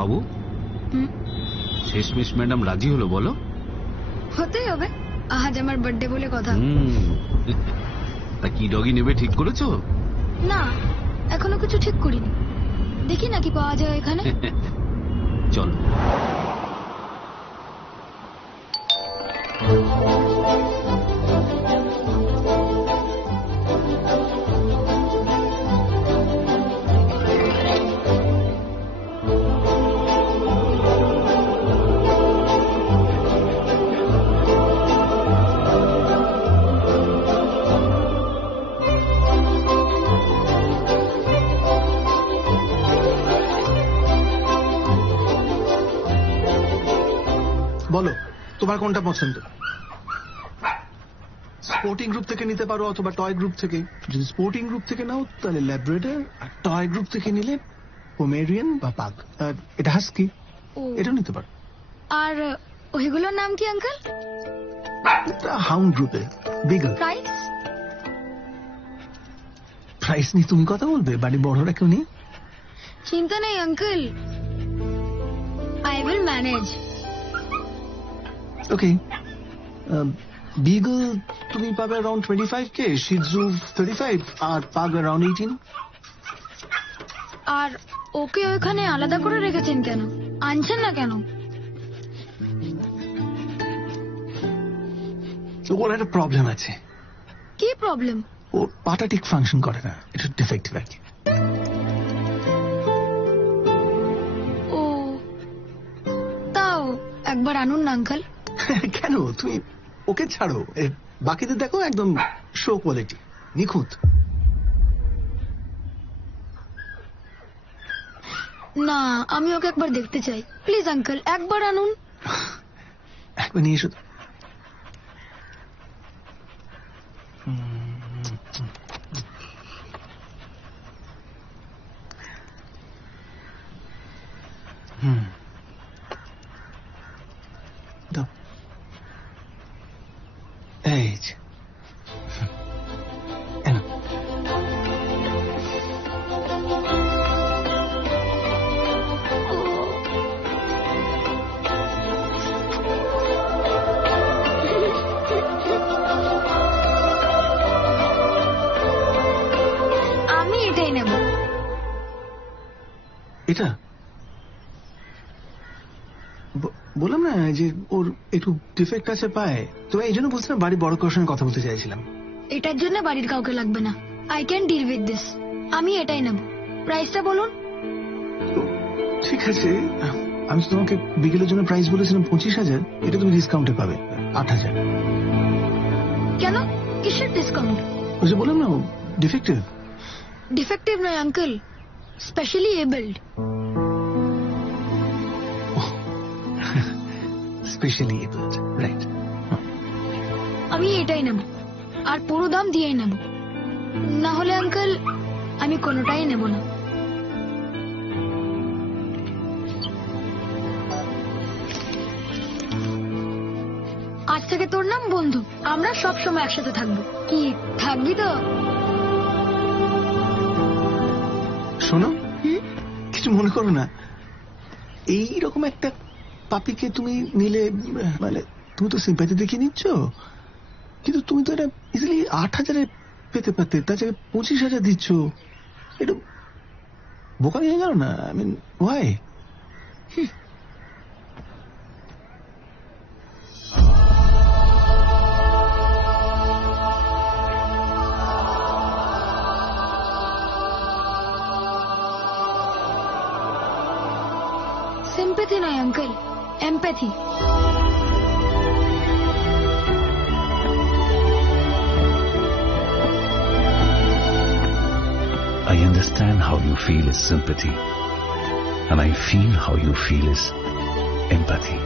বাবু, শেষমেশ ম্যাডাম রাজি হলো বলো? হতেই হবে, আজ আমার বার্থডে বলে কথা। তা কি ডগি নেবে ঠিক করেছো? না, এখনো কিছু ঠিক করিনি, দেখি না কি পাওয়া যায় এখানে। চলো। বলো তোমার কোনটা পছন্দ? স্পোর্টিং গ্রুপ থেকে নিতে পারো অথবা টয় গ্রুপ থেকে। যদি স্পোর্টিং গ্রুপ থেকে নাও তাহলে ল্যাব্রাডর, আর টয় গ্রুপ থেকে নিলে পোমেরিয়ান বা পাগ। আর এটা হাস্কি, এটাও নিতে পারো। আর ওইগুলোর নাম কি আঙ্কেল? হাউন্ড গ্রুপে বিগল। প্রাইস? প্রাইস নিয়ে তুমি কথা বলবে, বাড়ি বড়রা কেউ নেই। চিন্তা নেই uncle, I will manage. Okay, Beagle তুমি পাবে অ্যারাউন্ড 25K, শিজু 35 আর পাগ অ্যারাউন্ড 18। আর ওকে ওইখানে আলাদা করে রেখেছেন কেন? আনছেন না কেন? ওর একটা প্রবলেম আছে। কি প্রবলেম? ওর পাটা ঠিক ফাংশন করে না, এটা ডিফেক্টিভ আর কি। ও, তাও একবার আনুন না আঙ্কেল। কেন? তুমি ওকে ছাড়ো, বাকিদের দেখো একদম শো কোয়ালিটি, নিখুঁত। না, আমি ওকে একবার দেখতে চাই, প্লিজ আঙ্কেল একবার আনুন। একবার নিয়ে এসো। দাও, এই যে। আমি এটাই নেব। এটা বললাম না যে ওর একটু ডিফেক্ট আছে পায়ে, তো এই জন্য বলছিলাম বাড়ি বড় কারোর সঙ্গে কথা বলতে চাইছিলাম। এটার জন্য বাড়ির কাউকে লাগবে না, I can deal with this. আমি এটাই নেব। প্রাইসটা বলুন। ঠিক আছে, আমি তোমাকে বিকেলের জন্য প্রাইস বলেছিলাম 25,000, এটা তুমি ডিসকাউন্টে পাবে 8,000। কেন? কিসের ডিসকাউন্ট? ওই যে বললাম না ডিফেক্টিভ। ডিফেক্টিভ নয় uncle, specially abled. Specially abled, right. আমি এটাই নেব, আর পুরো দাম দিয়েই নেব। না হলে আঙ্কেল আমি কোনোটাই নেব না। আজ থেকে তোর নাম বন্ধু, আমরা সব সময় একসাথে থাকবো। কি থাকবি তো? শোনো, কিছু মনে করো না, এইরকম একটা পাপিকে তুমি নিলে, মানে তুমি তো সিম্প্যাথি দেখিয়ে নিচ্ছ, কিন্তু তুমি তো এটা ইজিলি 8,000-এ পেতে পারতে, তার জায়গায় 25,000 দিচ্ছ। এটা বোকামি হয়ে গেল না? I mean why? সিম্প্যাথি নয় uncle, empathy. I understand how you feel is sympathy, and I feel how you feel is empathy.